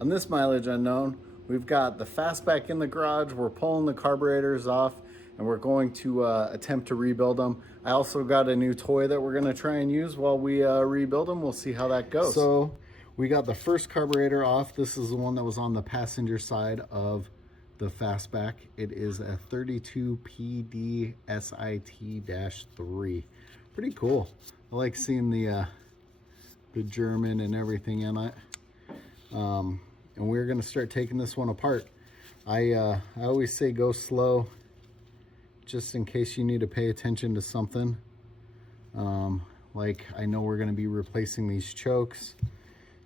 On this mileage unknown, we've got the Fastback in the garage. We're pulling the carburetors off and we're going to attempt to rebuild them. I also got a new toy that we're gonna try and use while we rebuild them. We'll see how that goes. So we got the first carburetor off. This is the one that was on the passenger side of the Fastback. It is a 32 PDSIT-3. Pretty cool. I like seeing the German and everything in it. And we're gonna start taking this one apart. I always say go slow, just in case you need to pay attention to something. Like I know we're gonna be replacing these chokes.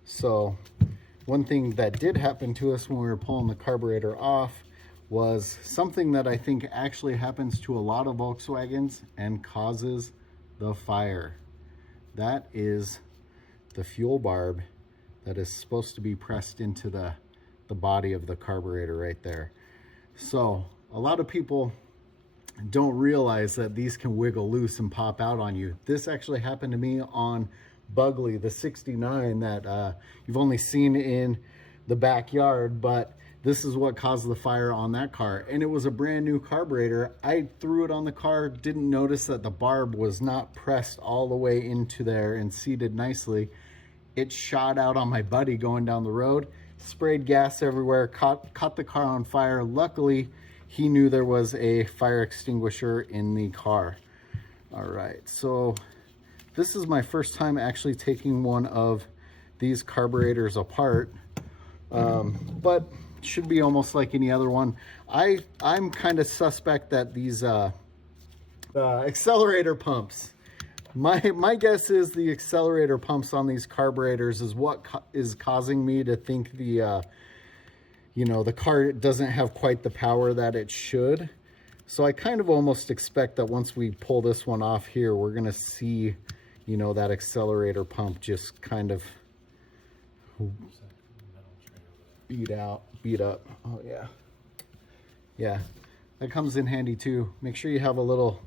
So one thing that did happen to us when we were pulling the carburetor off was something that I think actually happens to a lot of Volkswagens and causes the fire. That is the fuel barb that is supposed to be pressed into the body of the carburetor right there. So a lot of people don't realize that these can wiggle loose and pop out on you. This actually happened to me on Bugley, the 69 that you've only seen in the backyard, but this is what caused the fire on that car. And it was a brand new carburetor. I threw it on the car, didn't notice that the barb was not pressed all the way into there and seated nicely. It shot out on my buddy going down the road, sprayed gas everywhere, caught the car on fire. Luckily, he knew there was a fire extinguisher in the car. All right, so this is my first time actually taking one of these carburetors apart, but should be almost like any other one. I'm kind of suspect that these accelerator pumps, my guess is the accelerator pumps on these carburetors is what is causing me to think the you know, the car doesn't have quite the power that it should. So I kind of almost expect that once we pull this one off here, we're gonna see, you know, that accelerator pump just kind of beat up. Oh yeah, yeah, that comes in handy too. Make sure you have a little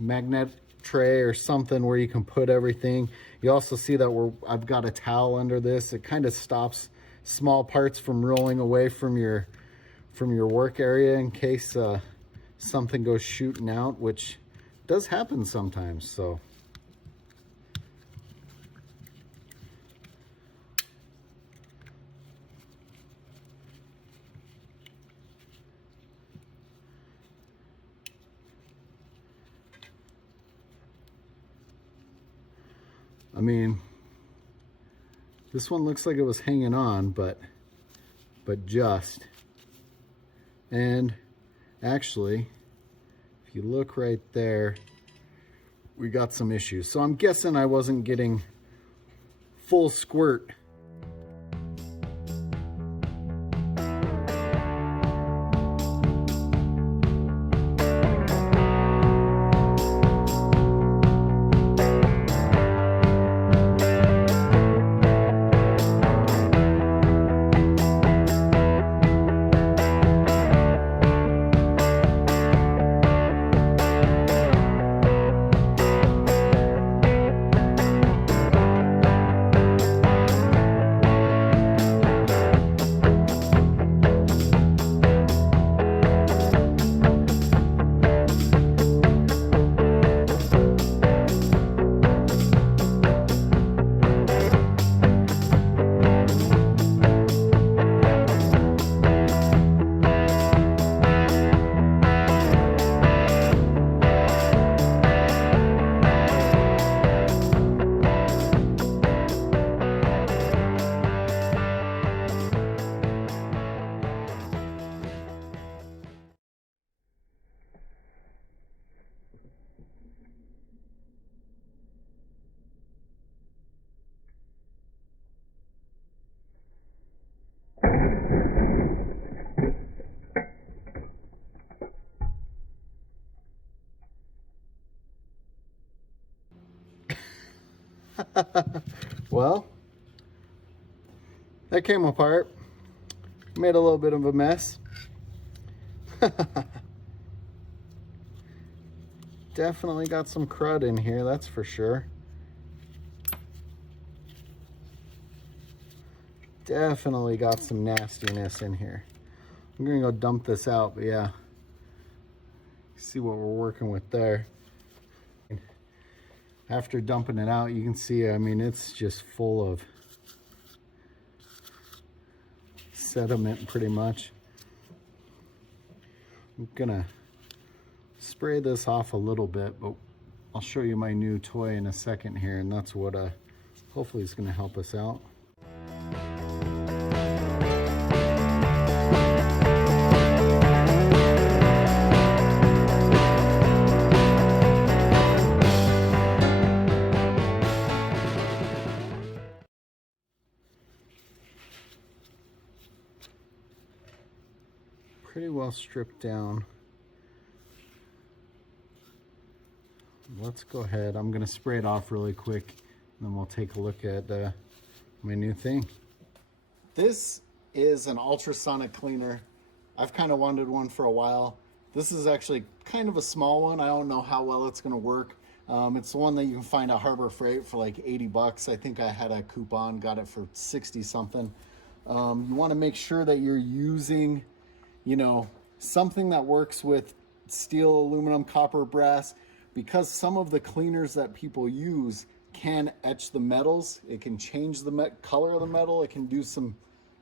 magnet tray or something where you can put everything. You also see that I've got a towel under this. It kind of stops small parts from rolling away from your work area in case something goes shooting out, which does happen sometimes. So I mean, this one looks like it was hanging on, but just. And actually, if you look right there, we got some issues. So I'm guessing I wasn't getting full squirt. Well, that came apart. Made a little bit of a mess. definitely got some crud in here, that's for sure. Definitely got some nastiness in here. I'm gonna go dump this out, but yeah, see what we're working with there. After dumping it out, you can see, I mean, it's just full of sediment pretty much. I'm gonna spray this off a little bit, but I'll show you my new toy in a second here, and that's what hopefully is gonna help us out. Pretty well stripped down. Let's go ahead. I'm going to spray it off really quick, and then we'll take a look at my new thing. This is an ultrasonic cleaner. I've kind of wanted one for a while. This is actually kind of a small one. I don't know how well it's going to work. It's the one that you can find at Harbor Freight for like 80 bucks. I think I had a coupon, got it for 60 something. You want to make sure that you're using, you know, something that works with steel, aluminum, copper, brass, because some of the cleaners that people use can etch the metals. It can change the color of the metal. It can do some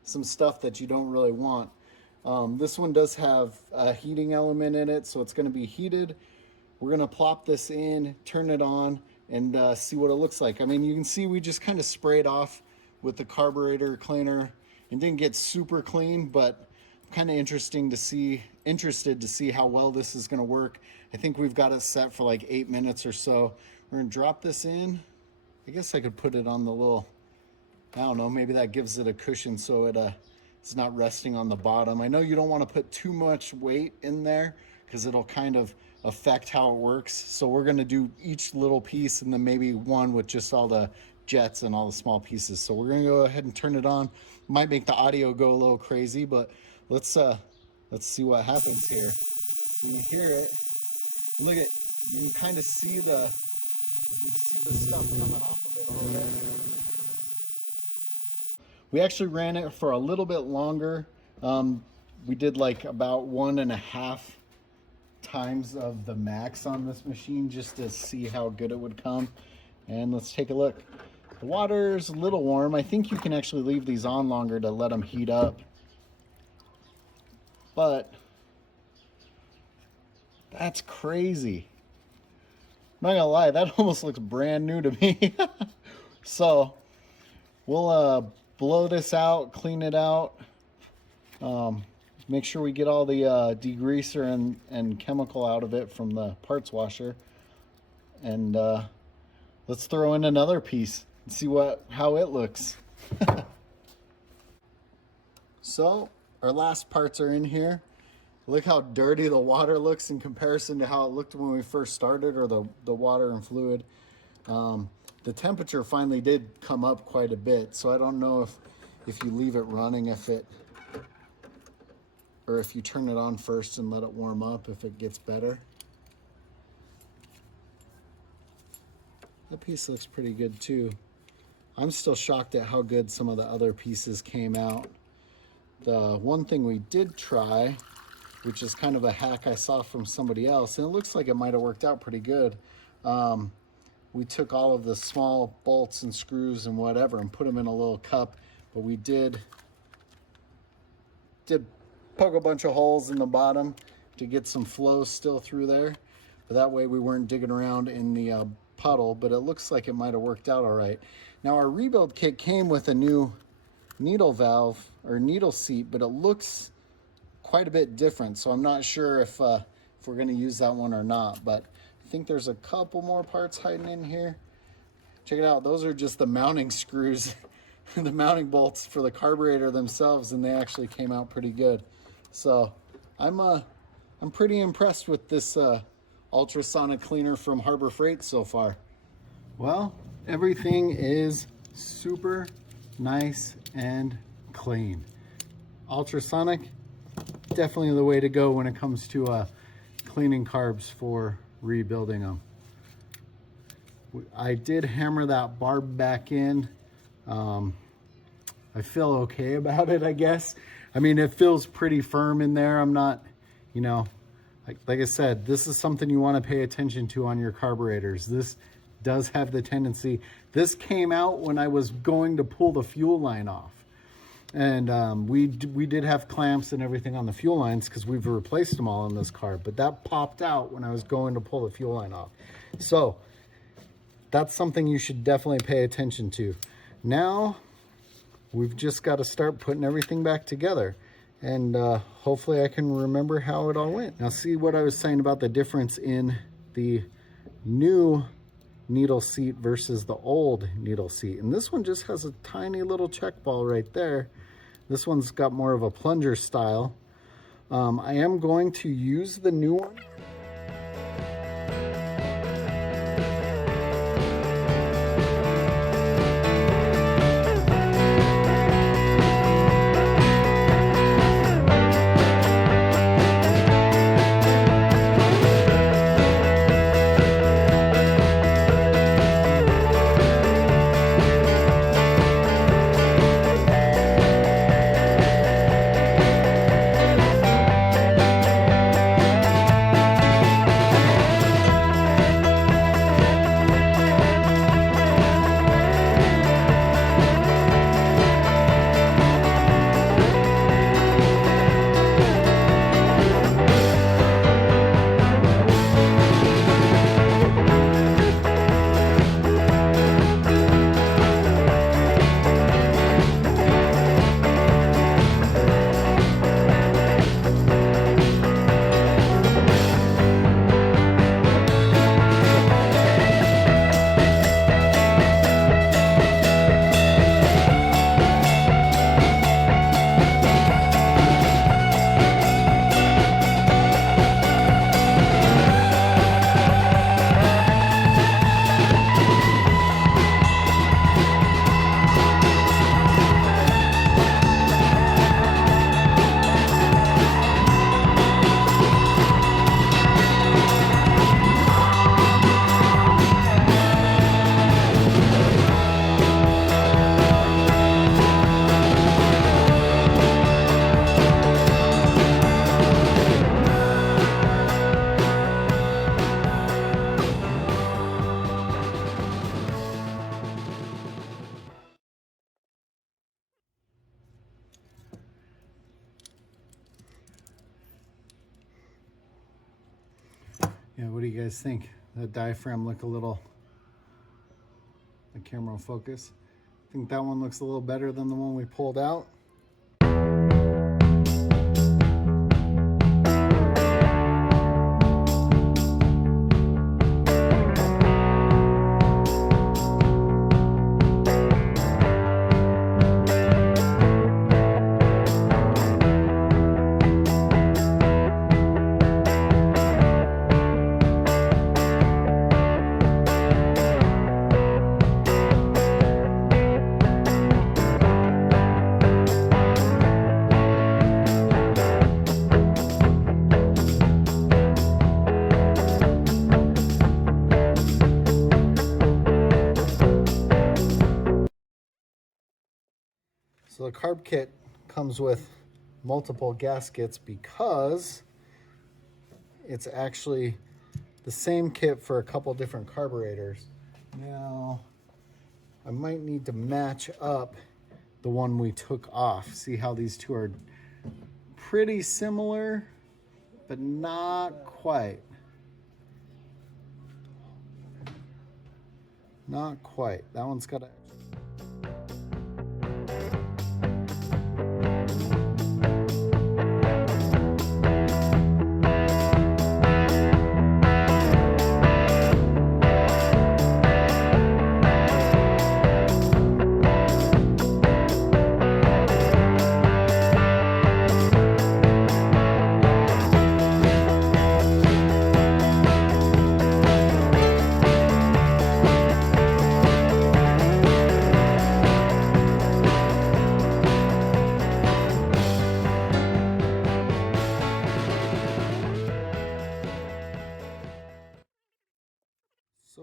stuff that you don't really want. This one does have a heating element in it, so it's going to be heated. We're going to plop this in, turn it on, and see what it looks like. I mean, you can see we just kind of sprayed off with the carburetor cleaner and didn't get super clean, but kind of interested to see how well this is going to work. I think we've got it set for like 8 minutes or so. We're going to drop this in. I guess I could put it on the little, I don't know, maybe that gives it a cushion so it's not resting on the bottom. I know you don't want to put too much weight in there because it'll kind of affect how it works. So we're going to do each little piece and then maybe one with just all the jets and all the small pieces. So we're going to go ahead and turn it on. Might make the audio go a little crazy, but let's see what happens here. So you can hear it. Look at, you can kind of see the stuff coming off of it a little bit. We actually ran it for a little bit longer. We did like about 1.5 times of the max on this machine just to see how good it would come. And let's take a look. The water's a little warm. I think you can actually leave these on longer to let them heat up. But that's crazy. I'm not gonna lie, that almost looks brand new to me. So we'll blow this out, clean it out, make sure we get all the degreaser and chemical out of it from the parts washer, and let's throw in another piece and see how it looks. So our last parts are in here. Look how dirty the water looks in comparison to how it looked when we first started, or the water and fluid. The temperature finally did come up quite a bit, so I don't know if you leave it running, or if you turn it on first and let it warm up, if it gets better. That piece looks pretty good too. I'm still shocked at how good some of the other pieces came out. The one thing we did try, which is kind of a hack I saw from somebody else, and it looks like it might have worked out pretty good. We took all of the small bolts and screws and whatever and put them in a little cup, but we did poke a bunch of holes in the bottom to get some flow still through there. But that way we weren't digging around in the puddle, but it looks like it might have worked out all right. Now our rebuild kit came with a new needle valve or needle seat, but it looks quite a bit different, so I'm not sure if we're going to use that one or not, but I think there's a couple more parts hiding in here. Check it out, those are just the mounting screws the mounting bolts for the carburetor themselves, and they actually came out pretty good. So I'm pretty impressed with this ultrasonic cleaner from Harbor Freight so far. Well, everything is super nice and clean. Ultrasonic, definitely the way to go when it comes to cleaning carbs for rebuilding them. I did hammer that barb back in. I feel okay about it, I guess. I mean, it feels pretty firm in there. I'm not, you know, like I said, this is something you want to pay attention to on your carburetors. This does have the tendency. This came out when I was going to pull the fuel line off. And we did have clamps and everything on the fuel lines because we've replaced them all in this car. But that popped out when I was going to pull the fuel line off. So that's something you should definitely pay attention to. Now, we've just got to start putting everything back together. And hopefully I can remember how it all went. Now, see what I was saying about the difference in the new needle seat versus the old needle seat. And this one just has a tiny little check ball right there. This one's got more of a plunger style. I am going to use the new one. Yeah, what do you guys think? The diaphragm look a little, the camera will focus. I think that one looks a little better than the one we pulled out. So the carb kit comes with multiple gaskets because it's actually the same kit for a couple different carburetors. Now, I might need to match up the one we took off. See how these two are pretty similar, but not quite. Not quite. That one's got a...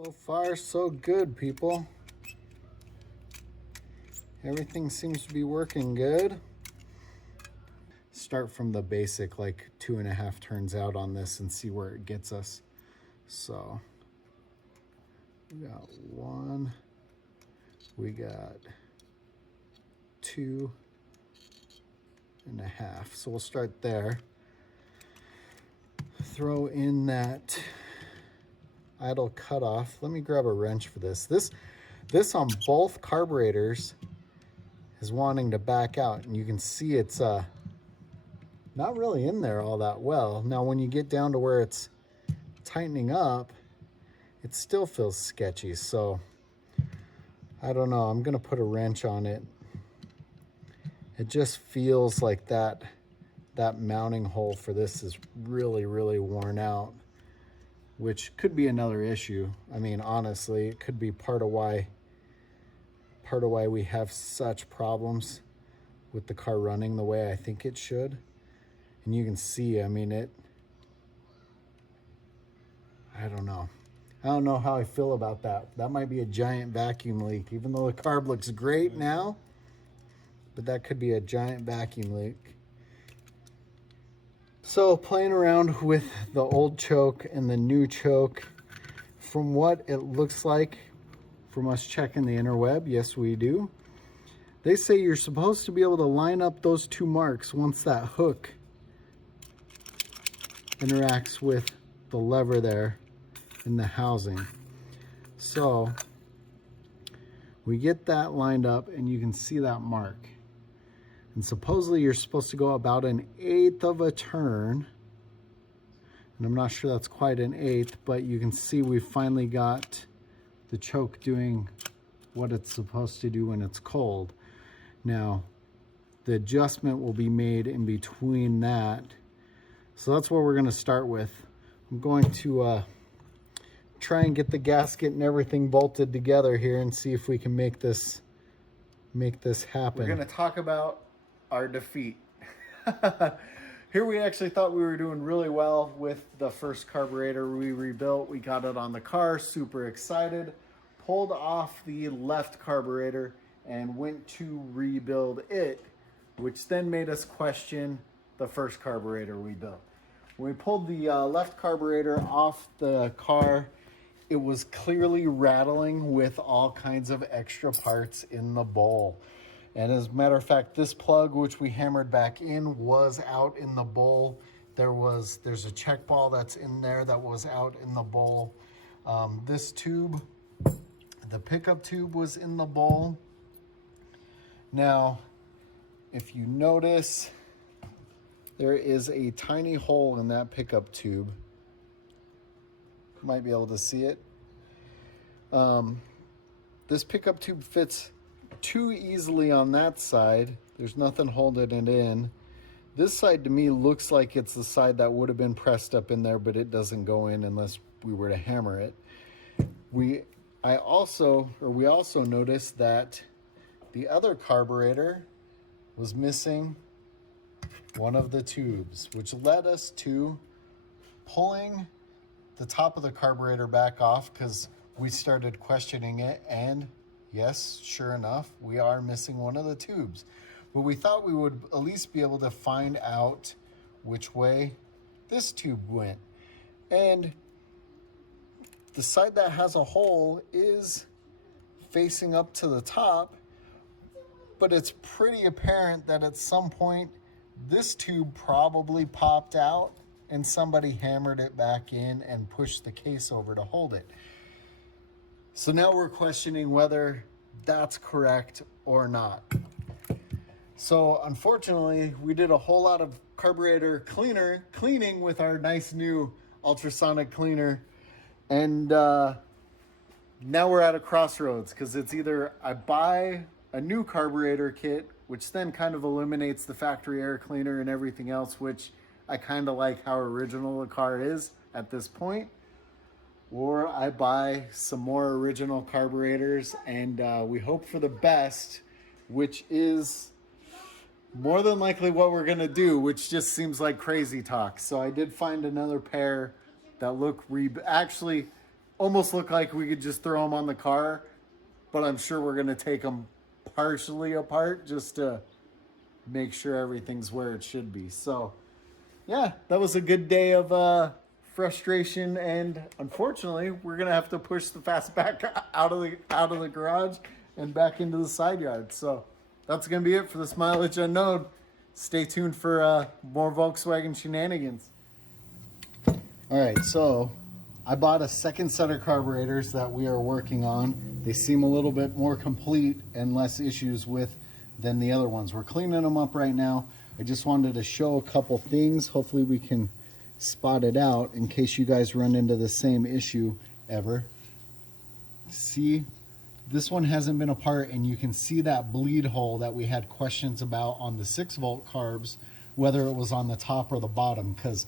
So far, so good, people. Everything seems to be working good. Start from the basic, like 2.5 turns out on this and see where it gets us. So we got 1, we got 2.5. So we'll start there. Throw in that idle cutoff. Let me grab a wrench for this. This on both carburetors is wanting to back out, and you can see it's not really in there all that well. Now when you get down to where it's tightening up, it still feels sketchy. So I don't know, I'm gonna put a wrench on it. It just feels like that mounting hole for this is really, really worn out, which could be another issue. I mean, honestly, it could be part of why we have such problems with the car running the way I think it should. And you can see, I mean, I don't know. I don't know how I feel about that. That might be a giant vacuum leak, even though the carb looks great now, but that could be a giant vacuum leak. So playing around with the old choke and the new choke, from what it looks like from us checking the interweb, yes we do, they say you're supposed to be able to line up those 2 marks once that hook interacts with the lever there in the housing. So we get that lined up and you can see that mark. And supposedly you're supposed to go about 1/8 of a turn. And I'm not sure that's quite 1/8, but you can see we finally got the choke doing what it's supposed to do when it's cold. Now, the adjustment will be made in between that. So that's what we're gonna start with. I'm going to try and get the gasket and everything bolted together here and see if we can make this happen. We're gonna talk about our defeat. Here we actually thought we were doing really well with the first carburetor we rebuilt. We got it on the car, super excited, pulled off the left carburetor and went to rebuild it, which then made us question the first carburetor we built. When we pulled the left carburetor off the car, it was clearly rattling with all kinds of extra parts in the bowl. And as a matter of fact, this plug, which we hammered back in, was out in the bowl. There's a check ball that's in there that was out in the bowl. This tube, the pickup tube, was in the bowl. Now, if you notice, there is a tiny hole in that pickup tube. You might be able to see it. This pickup tube fits too easily on that side. There's nothing holding it in. This side to me looks like it's the side that would have been pressed up in there, but it doesn't go in unless we were to hammer it. We also noticed that the other carburetor was missing one of the tubes, which led us to pulling the top of the carburetor back off because we started questioning it, and yes, sure enough, we are missing one of the tubes. But we thought we would at least be able to find out which way this tube went. And the side that has a hole is facing up to the top, but it's pretty apparent that at some point this tube probably popped out and somebody hammered it back in and pushed the case over to hold it. So now we're questioning whether that's correct or not. So unfortunately, we did a whole lot of carburetor cleaning with our nice new ultrasonic cleaner. And now we're at a crossroads because it's either I buy a new carburetor kit, which then kind of eliminates the factory air cleaner and everything else, which I kind of like how original the car is at this point, or I buy some more original carburetors and we hope for the best, which is more than likely what we're gonna do, which just seems like crazy talk. So I did find another pair that look actually almost look like we could just throw them on the car, but I'm sure we're going to take them partially apart just to make sure everything's where it should be. So yeah, that was a good day of frustration, and unfortunately we're going to have to push the Fastback out of the garage and back into the side yard. So that's going to be it for this Mileage Unknown. Stay tuned for more Volkswagen shenanigans. All right, so I bought a second set of carburetors that we are working on. They seem a little bit more complete and less issues with than the other ones. We're cleaning them up right now. I just wanted to show a couple things. Hopefully we can spot it out in case you guys run into the same issue ever. See, this one hasn't been apart, and you can see that bleed hole that we had questions about on the 6-volt carbs, whether it was on the top or the bottom, because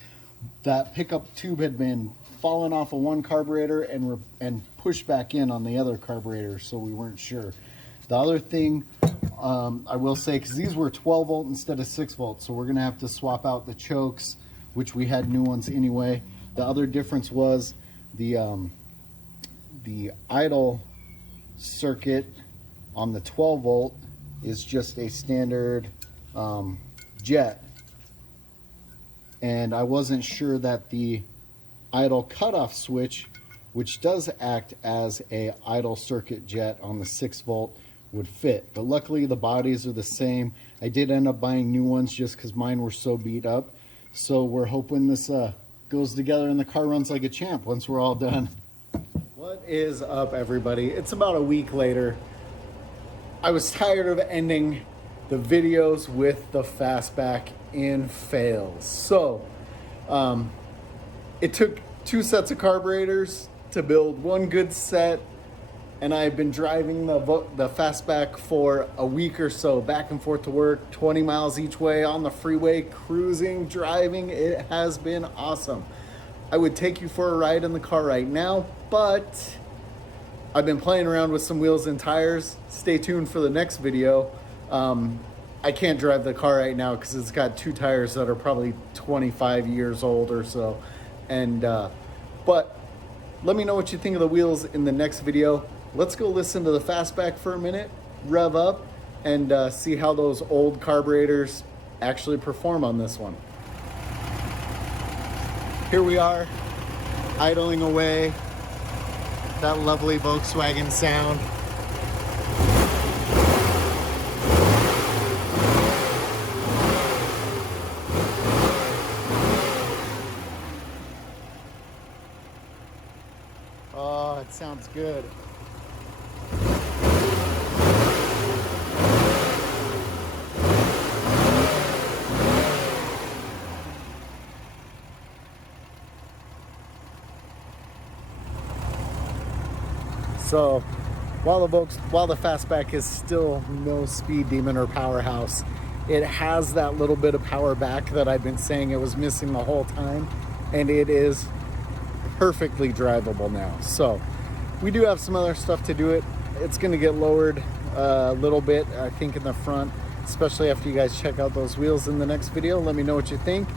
that pickup tube had been falling off of one carburetor and pushed back in on the other carburetor, so we weren't sure. The other thing I will say, because these were 12 volt instead of 6 volt, so we're going to have to swap out the chokes, which we had new ones anyway. The other difference was the idle circuit on the 12 volt is just a standard jet, and I wasn't sure that the idle cutoff switch, which does act as a idle circuit jet on the 6 volt, would fit. But luckily the bodies are the same. I did end up buying new ones just because mine were so beat up, so we're hoping this goes together and the car runs like a champ once we're all done. What is up, everybody? It's about a week later. I was tired of ending the videos with the Fastback in fails. So it took 2 sets of carburetors to build one good set, and I've been driving the Fastback for a week or so, back and forth to work, 20 miles each way on the freeway, cruising, driving. It has been awesome. I would take you for a ride in the car right now, but I've been playing around with some wheels and tires. Stay tuned for the next video. I can't drive the car right now because it's got 2 tires that are probably 25 years old or so. And but let me know what you think of the wheels in the next video. Let's go listen to the Fastback for a minute, rev up, and see how those old carburetors actually perform on this one. Here we are, idling away. That lovely Volkswagen sound. Oh, it sounds good. So while the Fastback is still no speed demon or powerhouse, it has that little bit of power back that I've been saying it was missing the whole time, and it is perfectly drivable now. So we do have some other stuff to do it. It's going to get lowered a little bit, I think, in the front, especially after you guys check out those wheels in the next video. Let me know what you think.